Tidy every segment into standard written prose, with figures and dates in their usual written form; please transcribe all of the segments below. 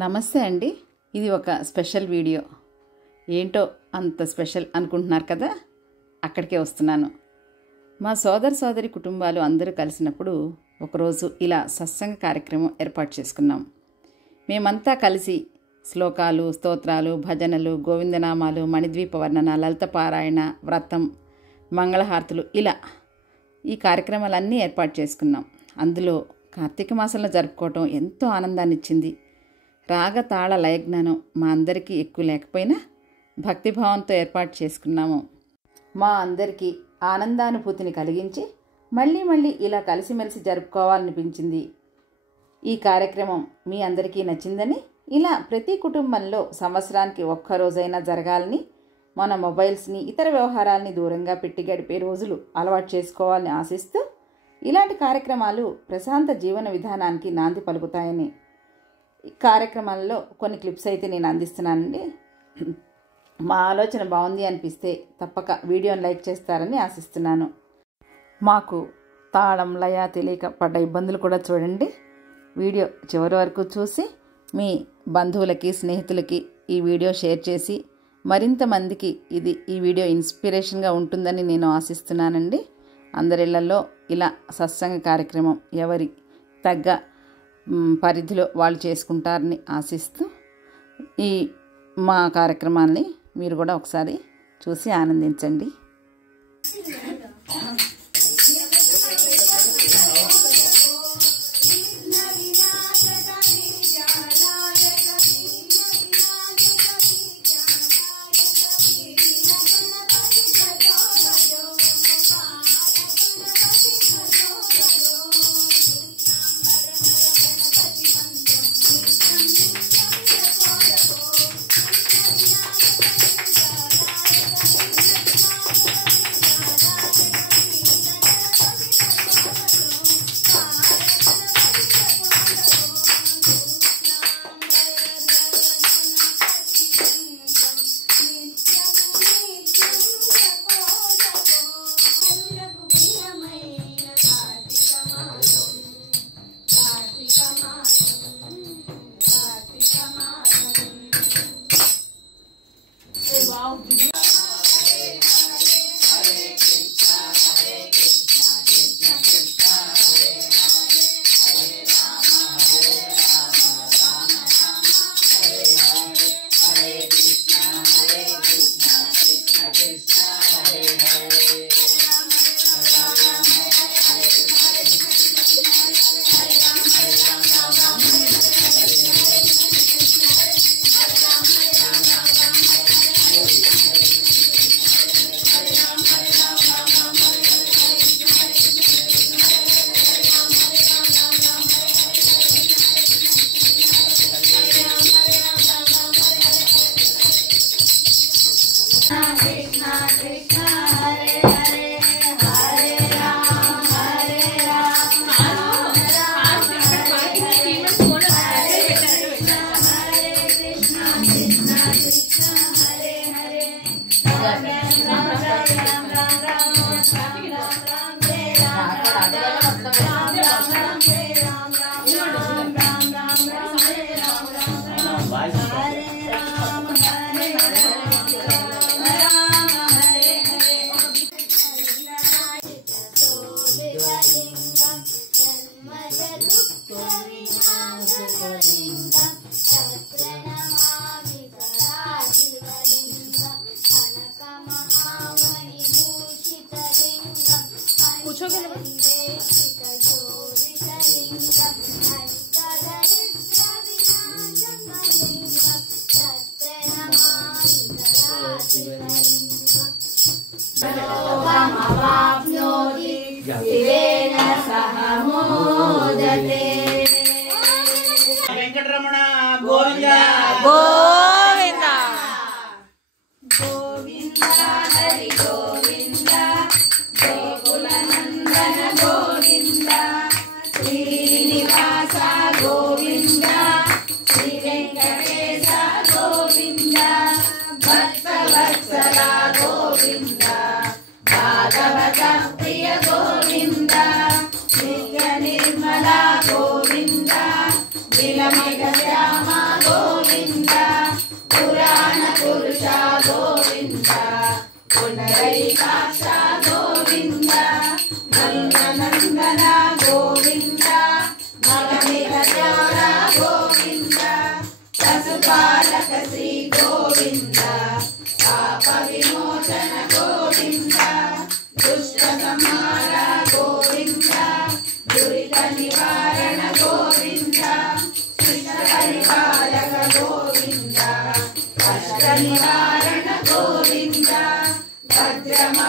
నమస్తే అండి. ఇది ఒక స్పెషల్ వీడియో. ఏంటో అంత స్పెషల్ అనుకుంటున్నారు కదా, అక్కడికే వస్తున్నాను. మా సోదరి కుటుంబాలు అందరూ కలిసినప్పుడు ఒకరోజు ఇలా సత్సంగ కార్యక్రమం ఏర్పాటు చేసుకున్నాం. మేమంతా కలిసి శ్లోకాలు, స్తోత్రాలు, భజనలు, గోవిందనామాలు, మణిద్వీప వర్ణన, లలిత పారాయణ, వ్రతం, మంగళహారతులు ఇలా ఈ కార్యక్రమాలన్నీ ఏర్పాటు చేసుకున్నాం. అందులో కార్తీక మాసంలో జరుపుకోవటం ఎంతో ఆనందాన్ని ఇచ్చింది. రాగ తాళ లయజ్ఞానం మా అందరికీ ఎక్కువ లేకపోయినా భక్తిభావంతో ఏర్పాటు చేసుకున్నాము. మా అందరికీ ఆనందానుభూతిని కలిగించి మళ్ళీ ఇలా కలిసిమెలిసి జరుపుకోవాలనిపించింది. ఈ కార్యక్రమం మీ అందరికీ నచ్చిందని, ఇలా ప్రతి కుటుంబంలో సంవత్సరానికి ఒక్కరోజైనా జరగాలని, మన మొబైల్స్ని, ఇతర వ్యవహారాలని దూరంగా పెట్టి గడిపే రోజులు అలవాటు చేసుకోవాలని ఆశిస్తూ, ఇలాంటి కార్యక్రమాలు ప్రశాంత జీవన విధానానికి నాంది పలుకుతాయని కార్యక్రమాల్లో కొన్ని క్లిప్స్ అయితే నేను అందిస్తున్నానండి. మా ఆలోచన బాగుంది అనిపిస్తే తప్పక వీడియోని లైక్ చేస్తారని ఆశిస్తున్నాను. మాకు తాళం లయ తెలియక పడ్డ ఇబ్బందులు కూడా చూడండి. వీడియో చివరి వరకు చూసి మీ బంధువులకి, స్నేహితులకి ఈ వీడియో షేర్ చేసి మరింత మందికి ఈ వీడియో ఇన్స్పిరేషన్గా ఉంటుందని నేను ఆశిస్తున్నానండి. అందరిళ్లలో ఇలా సత్సంగ కార్యక్రమం ఎవరి తగ్గ పరిధిలో వాళ్ళు చేసుకుంటారని ఆశిస్తూ ఈ మా కార్యక్రమాన్ని మీరు కూడా ఒకసారి చూసి ఆనందించండి. వెంకటరమణ గోవింద గోవింద గోవింద హరి గోవింద గోకుల నందన గోవింద శ్రీనివాస గోవింద శ్రీ వెంకటేశ గోవింద భక్తవత్సల గోవింద భాగవత ప్రియ గోవింద నిత్య నిర్మల గోవింద విలమిక శ్యామ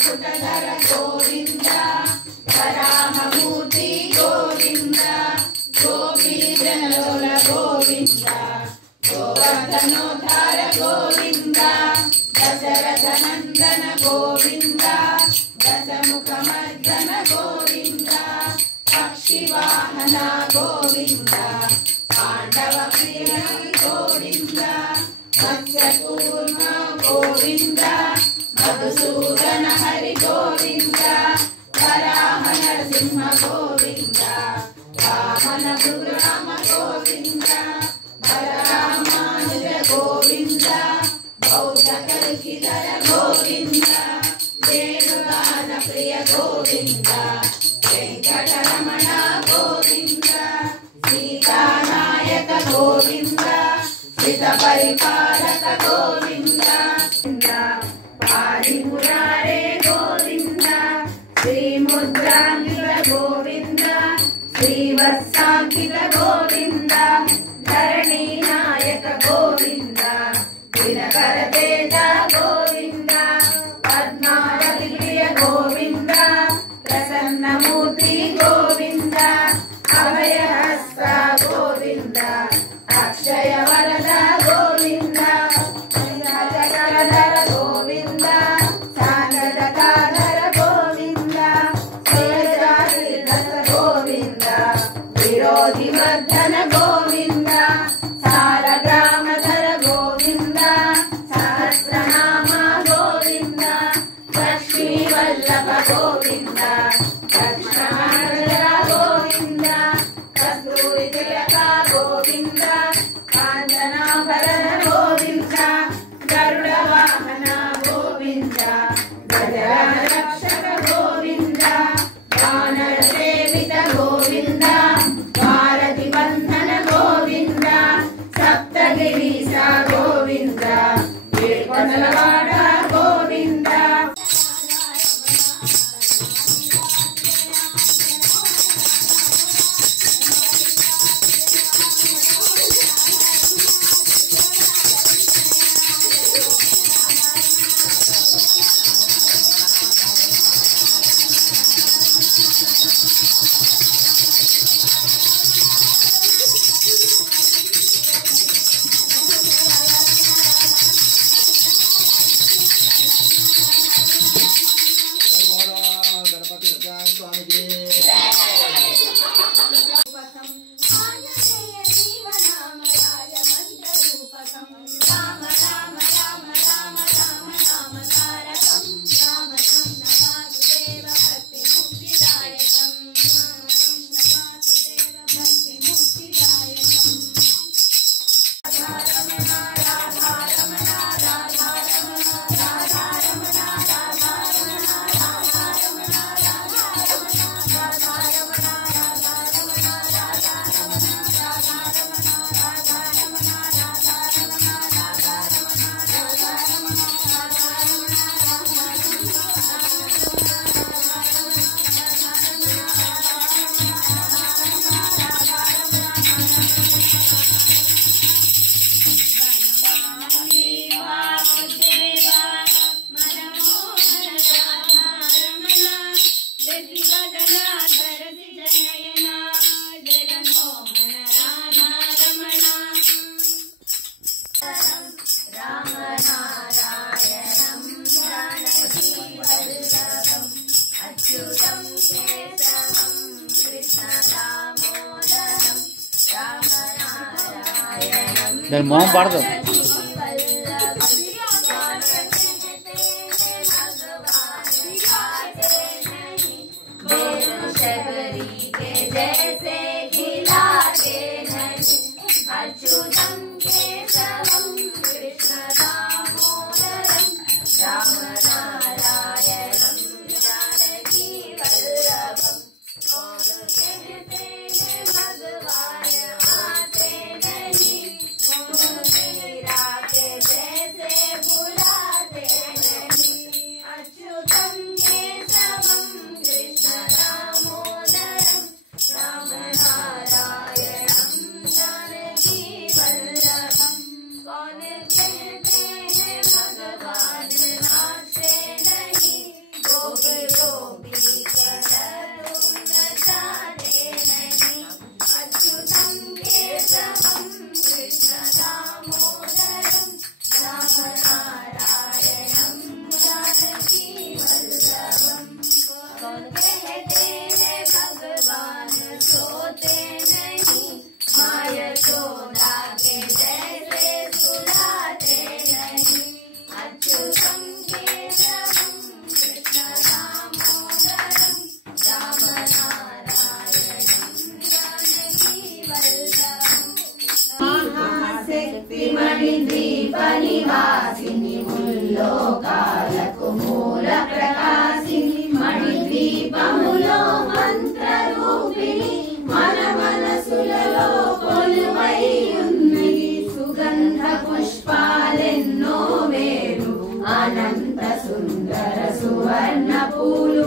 మకుటధర గోవింద వరాహమూర్తి గోవింద గోపీజనలోల గోవింద గోవర్ధనోద్ధార గోవింద దశరథ నందన గోవింద దశముఖమర్దన గోవింద పక్షివాహన గోవింద పాండవ ప్రియ గోవింద మత్స్యకూర్మ గోవింద మధుసూదన హరి గోవింద వరాహ నరసింహ గోవింద వామన భృగురామ గోవింద బలరామానుజ గోవింద బౌద్ధ కల్కిధర గోవింద వేణుగాన ప్రియ గోవింద వెంకటరమణ గోవింద సీతానాయక గోవింద శ్రిత పరిపాలక గోవింద పారిమురారే గోవింద శ్రీముద్రాంకిత గోవింద శ్రీవత్సాంకిత గోవింద ధరణీ నాయక గోవింద దినకర తేజ గోవింద పద్మావతి ప్రియ గోవింద ప్రసన్నమూర్తి గోవింద అభయహస్త గోవింద అక్షయ వరద గోవింద జగధర గోవింద సాగరకాధర గోవింద రస గోవింద విరోధి వర్ధన గోవింద సారగ్రామధర గోవింద సహస్రనామ గోవింద లక్ష్మీ వల్లభ గోవింద లక్ష్మణ గోవింద కస్తూరి తిలక గోవింద కాంచనాభరణ గోవింద గరుడ వాహన గోవింద గజరాజ రక్షక గోవింద వానర సేవిత గోవింద భారతి బంధన గోవింద సప్తగిరీశ గోవింద ఏడుకొండలవాడ గోవింద దాని మొహం పడదు. भगवान आते नहीं మణిద్వీప నివాసిని ముల్లోకాలకు మూల ప్రకాశిని మణిద్వీపములో మంత్రరూపిణి మన మనసులలో కొలువై ఉన్నది సుగంధ పుష్పాలెన్నో వేరు అనంత సుందర సువర్ణ పూలు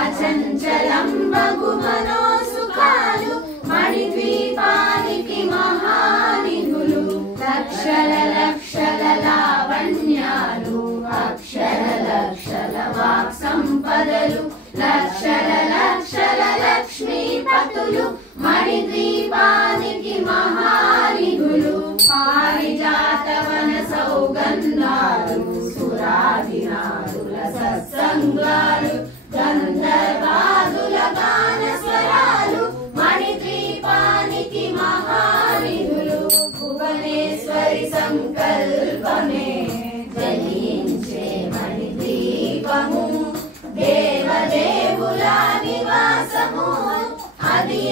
అచంచలంబగు మనోసుఖాలు మణిద్వీపానికి మహానిధులు లక్షల లక్షల లావణ్యాలు అక్షర లక్షల వాక్ సంపదలు లక్షల లక్షల లక్ష్మీపతులు మణిద్వీపానికి మహానిధులు పారిజాతవన సౌగంధాలు సురాదినాదుల సత్సంగాలు గంధర్వాదుల గాన స్వరాలు మణిద్వీపానికి మహానిధులు భువనేశ్వరి సంకల్పమే జనించే మణిద్వీపము దేవదేవుల నివాసము అది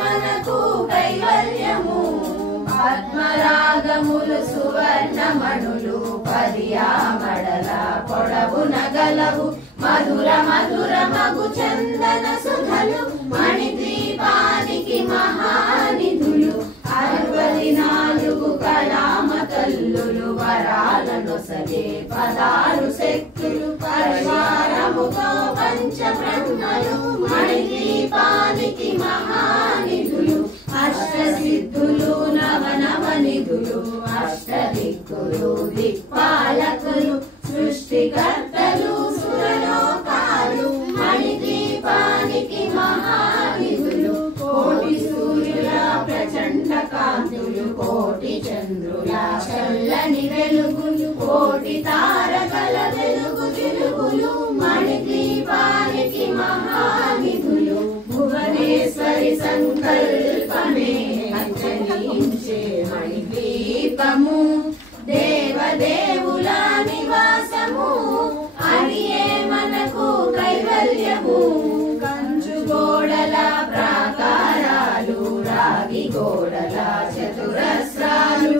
మనకు కైవల్యము పద్మరాగములు సువర్ణమణులు పర్యామడల పొడవు నగలవు మధుర మధుర మగు చందన సుధలు మణిద్వీపానికి మహానిధులు 64 కళామ తల్లులు వరాలను సగే 16 శక్తులు పరివారముతో పంచబ్రహ్మలు మణిద్వీపానికి మహానిధులు అష్టసిద్ధులు నవనవనిధులు అష్టదిక్కులు దిక్పాలకులు సృష్టికర్తలు సురలోకాలు మణిద్వీపానికి మహానిధులు కోటి సూర్యుల ప్రచండ కాంతులు కోటి చంద్రుల చల్లని వెలుగులు కోటి తారకల వెలుగు తిరుగులు మణిద్వీపానికి మహానిధులు భువనేశ్వరి సంకల్పమే జనించే మణిద్వీపము దేవదేవుల నివాసము అది మనకు కైవల్యము కంచు గోడల ప్రాకారాలు రాగి గోడల చతురస్రాలు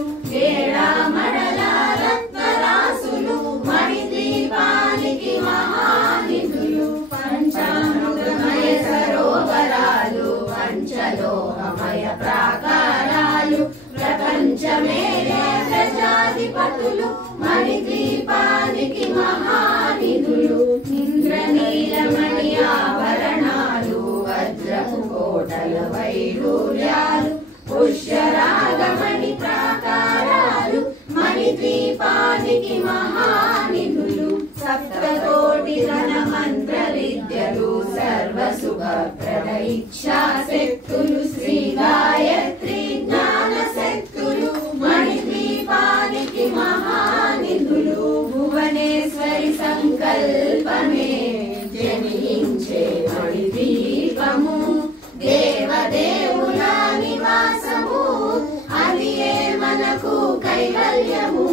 ఏడామడల రత్నరాసులు మణిద్వీపానికి మహానిధులు పంచామృతమయ సరోవరాలు పంచలోహమయ ప్రాకారాలు ప్రపంచమేలే ప్రజాధిపతులు మణిద్వీపానికి మహానిధులు ఇంద్రనీలమణి ఆభరణాలు వజ్రపు కోటల వైడూర్యాలు పుష్యరాగమణి ప్రాకారాలు మణిద్వీపానికి మహానిధులు సప్తకోటి ఘన మంత్ర విద్యలు సర్వశుభప్రద ఇచ్ఛా శక్తులు శ్రీ గాయత్రి జ్ఞాన శక్తులు మణిద్వీపానికి మహానిధులు భువనేశ్వరి సంకల్పమే జనించే మణిద్వీపము దేవదేవుల నివాసము అది మనకు కైవల్యము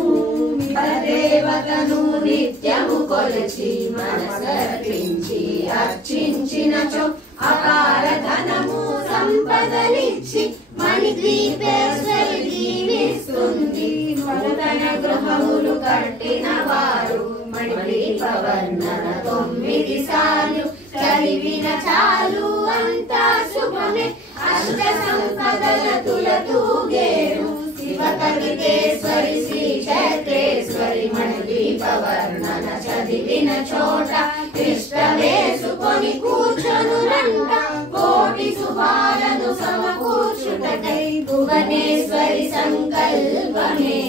దేవతను నిత్యము కొలిచి మనసర్పించి అర్చించినచో అపార ధనము సంపదలిచ్చి మణిద్వీపేశ్వరి దీవిస్తుంది నూతన గృహములు కట్టిన వారు మణిద్వీప వర్ణన 9 సార్లు చదివిన చాలు అంతా శుభమే అష్ట సంపదల తులతూగేరు శివ కవితేశ్వరి శ్రీ క్షేత్రేశ్వరి మణిద్వీప వర్ణన చదివిన చోట కృష్ణ వేసుకొని కూర్చొనురంట కోటి శుభాలను సమకూర్చుటకై భువనేశ్వరి సంకల్పమే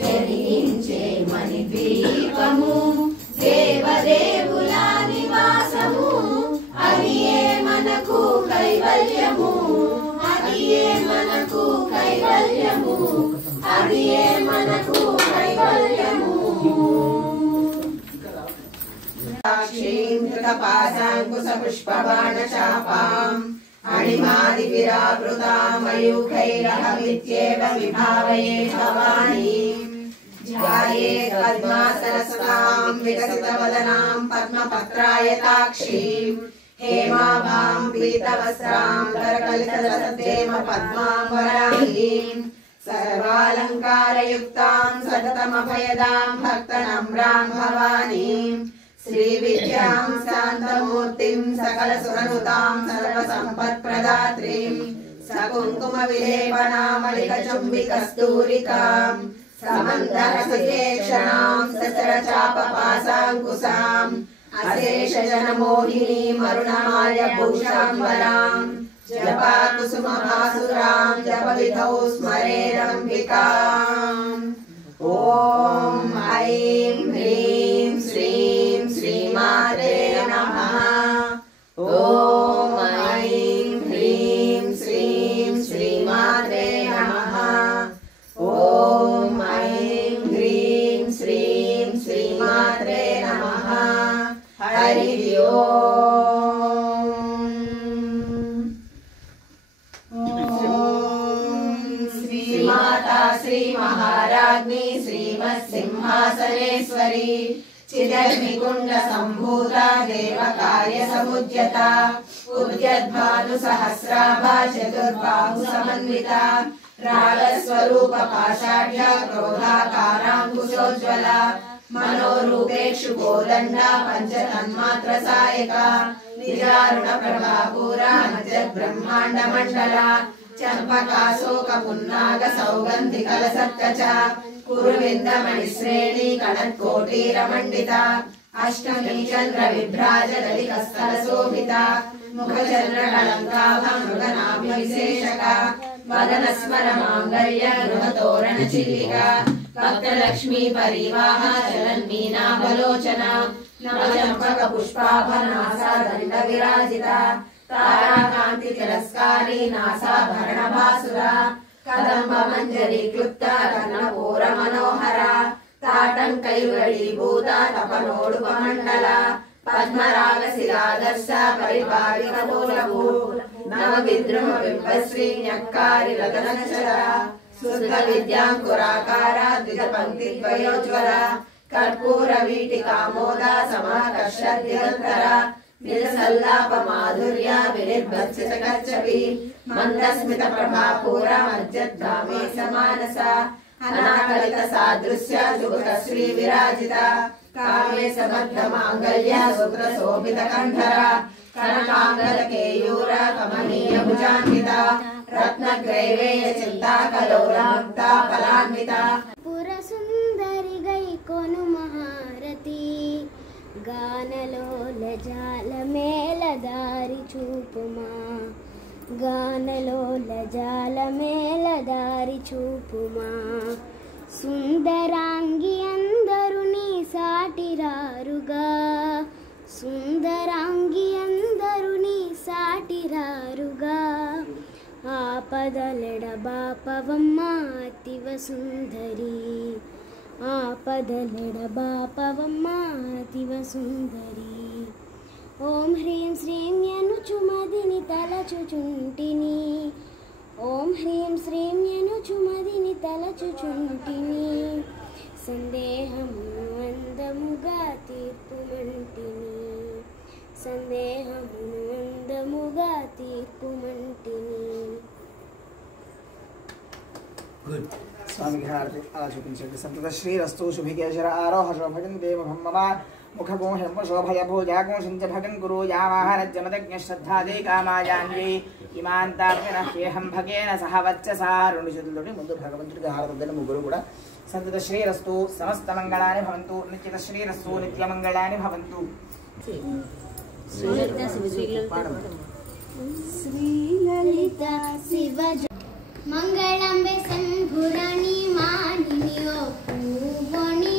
జనించే మణిద్వీపము దేవదేవుల నివాసము అది మనకు కైవల్యము అది మనకు కైవల్యము అది మనకు కైవల్యము పాశాంకుశ పుష్పబాణ చాపాం అణిమాదివిరావృతాం మయూఖైరహమిత్యేవ విభావయే భవానీం ధ్యాయేత్ పద్మాసనస్తాం వికసితవదనాం పద్మపత్రాయతాక్షీం हेमाभां पीतवस्त्रां करकलितरसद्देम पद्मां वराहीं सर्वालङ्कारयुक्तां सततमभयदां भक्तनम्रां भवानीं श्रीविद्यां शान्तमूर्तिं सकलसुरनुतां सर्वसम्पत्प्रदात्रीं सकुङ्कुमविलेपनामलिकचुम्बिकस्तूरिकां समन्दरसिकेक्षणां सचरचापपासाङ्कुशाम् अशेषजनमोहिनीम् अरुणमाल्यभूषाम्बरां जपाकुसुमभासुरां जपविधौ स्मरेदम्बिकाम् ॐ ऐं ह्रीं श्रीं श्रीमात्रे नमः ॐ ऐं ह्रीं श्रीं श्रीमात्रे नमः ॐ ऐं ह्रीं श्रीं श्रीमात्रे नमः हरि श्रीमाता श्रीमहाराज्ञी श्रीमत्सिंहासनेश्वरी चिदग्निकुण्डसम्भूता देवकार्यसमुद्यता उद्यद्भानुसहस्राभा चतुर्बाहुसमन्विता रागस्वरूपपाषाढ्या क्रोधाकाराङ्कुशोज्ज्वला मनोरूपेक्षु कोदण्डा पञ्चतन्मात्रसायका निजारुणप्रभापूरा जगद्ब्रह्माण्डमण्डला चम्पकाशोकपुन्नागसौगन्धिकलसत्कचा कुरुविन्दमणिश्रेणी कणत्कोटीरमण्डिता अष्टमी चन्द्रविभ्राजदलिकस्थलशोभिता मुखचन्द्रकलङ्काभा मृगनाभिविशेषका वदनस्मरमाङ्गल्य गृहतोरणचिल्लिका भक्तलक्ष्मी परिवाहा चलन्मीनाभलोचना नवचम्पकपुष्पाभनासा दण्डविराजिता ताराकान्ति तिरस्कारी नासाभरणभासुरा कदम्बमञ्जरी क्लुप्ता कर्णपूरमनोहरा ताटङ्कैर्वलीभूता तपनोडुपमण्डला पद्मरागशिलादर्शा परिपालिकलोलभू नवविद्रुमबिम्बश्री न्यक्कारी रतनक्षरा शुद्धविद्याङ्कुराकारा द्विजपङ्क्तिद्वयोज्ज्वला कर्पूरवीटिकामोदा समाकर्षद्दिगन्तरा निजसल्लापमाधुर्या विनिर्भर्सितकच्छपि मन्दस्मितप्रभापूरा मज्जद्गामे समानसा अनाकलितसादृश्या जुगुतश्रीविराजिता कामे समर्थमाङ्गल्या सुकृतशोभितकण्ठरा कनकाङ्गलकेयूरा कमनीयभुजान्विता रत्नग्रैवेयचिन्ताकलोलमुक्ता फलान्विता पुरसुन्दरि गैकोनु महारती गानलोल जालमेलदारि चूपुमा गानलोल जालमेलदारि चूपुमा సుందరాంగి అందరు నీ సాటిరారుగా సుందరాంగి అందరు నీ సాటిరారుగా ఆపదలెడ బాపవమ్మ అతివ సుందరి ఆపదలెడ బాపవమ్మ అతివ సుందరి ఓం హ్రీం శ్రీం యనుచుమదిని తలచుచుంటిని ఓం హ్రీం శ్రీం యనుచుమదిని తలచుచుంటిని సందేహమును అందముగా తీర్పుమంటిని సందేహమును అందముగా తీర్పుమంటిని स्वामी हार्दिक अला చూపించండి సంతత శ్రీరస్తు శుభికేశర ఆరోహ శోభగం దేవభం మమ ముఖగోం హెమ శోభయ భోజాగోం సించ భగం గురు యావాహన జమదజ్ఞ శ్రద్ధాదే కామాయాన్యై ఇమాంతాభ్యనహ్యేహం భగేన సహ వచ్చసారుణిషులుడి ముందు భగవంతుడికి హారతులను ముగ్గురు కూడా సంతత శ్రీరస్తు సమస్త మంగళాని భవంతు నిత్యత శ్రీరస్తు నిత్యమంగళాని భవంతు శ్రీలలిత శివ మంగళంబే శంభురాణి మానిని ఓ పూవోణి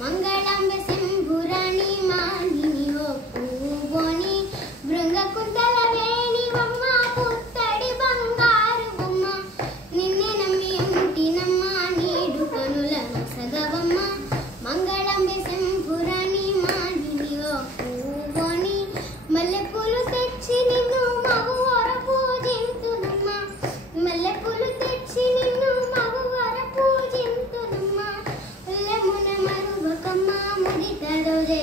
మంగళంబే శంభురాణి మానిని ఓ పూవోణి బృంగకుంతల వేణి బొమ్మ పుత్తడి బంగారు బొమ్మ నిన్నే నమ్మి ఉంటినమ్మ నీడు కనులను సగవమ్మ మంగళంబే శంభురాణి మానిని ఓ పూవోణి మల్లెపూలు తెచ్చి నిన్ను మగువర పూజింతునమ్మ మల్లెపూలు తెచ్చి నిన్ను మగువర పూజింతునమ్మ ఉల్లమున మరువకమ్మ ముదితడోరే